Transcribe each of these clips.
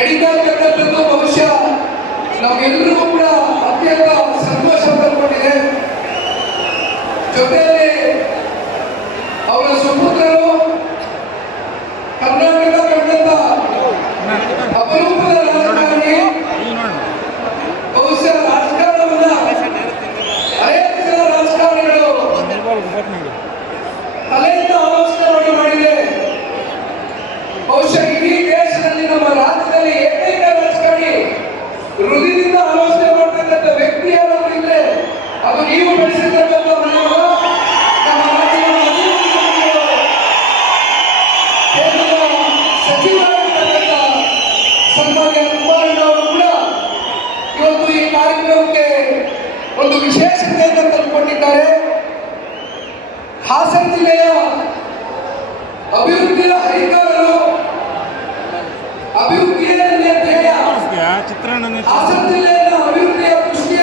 ನಡೀತಾ ಇರ್ತಕ್ಕಂಥದ್ದು ಬಹುಶಃ ನಮ್ಮೆಲ್ಲರಿಗೂ ಕೂಡ ಅತ್ಯಂತ ಸಂತೋಷ ತಂದುಕೊಂಡಿದೆ. ಜೊತೆಯಲ್ಲಿ ಅವರ ಸುಪುತ್ರರು ಕರ್ನಾಟಕ ಕಂಡಂತ ಅಪರೂಪದ ರಾಜಕಾರಣಿ. ಬಹುಶಃ ರಾಜಕಾರಣವನ್ನ ಅನೇಕ ಜನ ರಾಜಕಾರಣಿಗಳು ತಲೆಯಿಂದ ಆಲೋಚನೆ ಮಾಡಿದೆ. ಬಹುಶಃ ಇಡೀ ದೇಶದಲ್ಲಿ ನಮ್ಮ ರಾಜ್ಯದಲ್ಲಿ ಏಕೈಕ ರಾಜಕಾರಣಿ ಹೃದಯದಿಂದ ಆಲೋಚನೆ ಮಾಡ್ತಕ್ಕಂಥ ವ್ಯಕ್ತಿ ಯಾರಾದ್ರೂ ಇದ್ರೆ ಅದು ನೀವು ಬೆಳೆಸಿರ್ತಕ್ಕಂಥ ಮನೆಯವರು, ನಮ್ಮ ರಾಜ್ಯದ ಕೇಂದ್ರದ ಸಚಿವರಾಗಿರ್ತಕ್ಕಂಥ ಸನ್ಮಾನ್ಯ ಕುಮಾರಣ್ಣವರು ಕೂಡ ಇವತ್ತು ಈ ಕಾರ್ಯಕ್ರಮಕ್ಕೆ ಒಂದು ವಿಶೇಷತೆಯನ್ನು ತಂದುಕೊಂಡಿದ್ದಾರೆ. ಹಾಸನ ಜಿಲ್ಲೆಯ ಅಭಿವೃದ್ಧಿಯ ಹರಿಕಾರರು, ಅಭಿವೃದ್ಧಿಯ ಧ್ಯೇಯ, ಹಾಸನ ಜಿಲ್ಲೆಯ ಅಭಿವೃದ್ಧಿಯ ದೃಷ್ಟಿಯ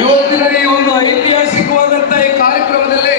ಇವತ್ತಿನ ಈ ಒಂದು ಐತಿಹಾಸಿಕವಾದಂತಹ ಈ ಕಾರ್ಯಕ್ರಮದಲ್ಲಿ